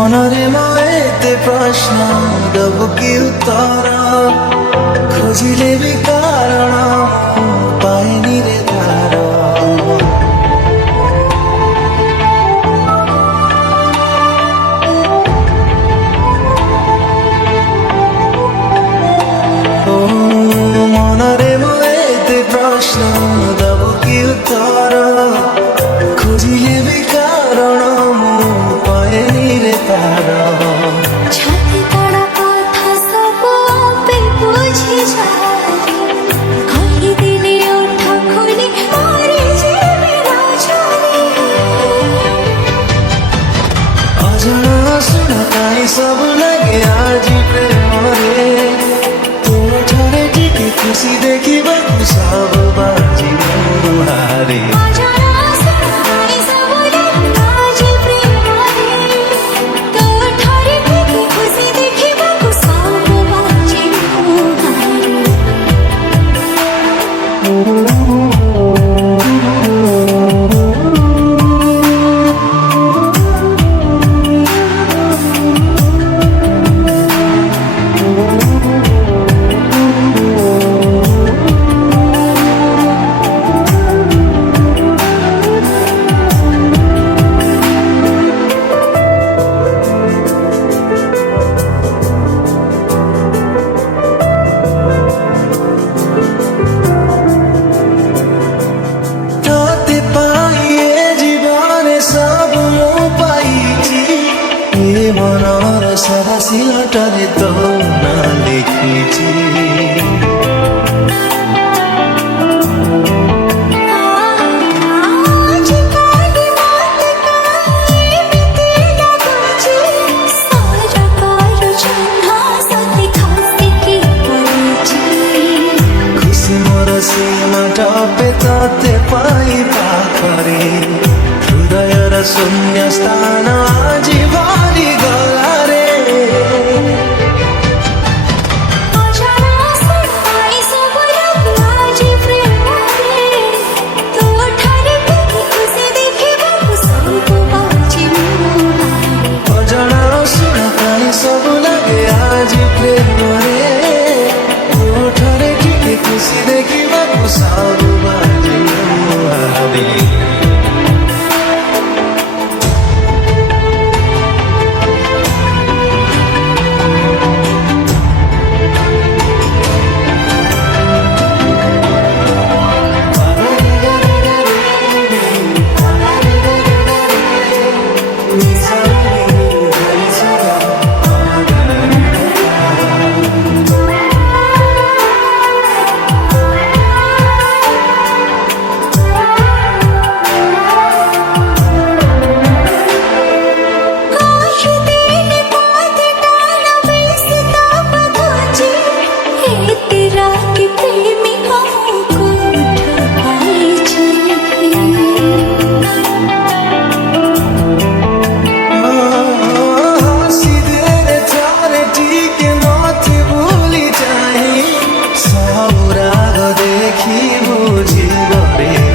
মনরে ময়েতে প্রশ্ন দেবু কি উত্তর খোঁজিলে বি কারণ পাইনি রে তার মনরে ময়েতে প্রশ্ন দেবু কি উত্তর খোঁজিলে বি কারণ পাইনি রে তার ছাতি পড়া কথা সব আপে বুঝি যায় কহি দিলে ওঠা খুলি মরে যাবে রাজনী অজানা শুনা তাই সব লাগে আজি প্রেমরে তোর ঠারে টিকে খুশি দেখিବାକୁ সব বাজি হারে অজানা শুনাই সবরে আজ প্রেমরে তোর ঠারে টিকে খুশি দেখিବାକୁ সব বাজে মুহারে তোতে পাইয়ে জীবনে সব ମୁଁ ପାଇଛି ଏ ମନର ସାରା ଶିଳଟାରେ ତୋ ନାଁ ଲେଖିଛି आज काली बात काहे बीते लगुची सारा कार जन्हा सती खासी की पड़ची ଖୁସି ମୋର ସୀମାଟା ପେ ତତେ ପାଇ ପାଖରେ ହୃଦୟର ଶୂନ୍ୟ ସ୍ଥାନ ଆଜି ଭରି ଗଲାରେ ଅଜାଣା ଶୁଣାଇ ସବୁ ଲାଗିଲା ଯେ ପ୍ରେମରେ ତୋ ଠାରେ ଟିକି ଖୁସି ଦେଖିବାକୁ ସବୁ ବାଜି ମୁହାରେ ଅଜଣା ଅଶୁଣା ପାଇଁ ସବୁ ଲାଗେ ଆଜି ପ୍ରେମରେ ଓଠରେ ଟିକେ ଖୁସି ଦେଖିବାକୁ ସବୁ ବାଜି ମୁହାରେ कहि देने बात डाला बेसता बधुची हे तेरा की प्रेमी हमको ठगाई छी ହସିଦେରେ ଥରେ ଟିକେ ମତେ ଭୁଲି ଯାଇ ସବୁ ରାଗ ଦେଖି ବୁଝିବରେ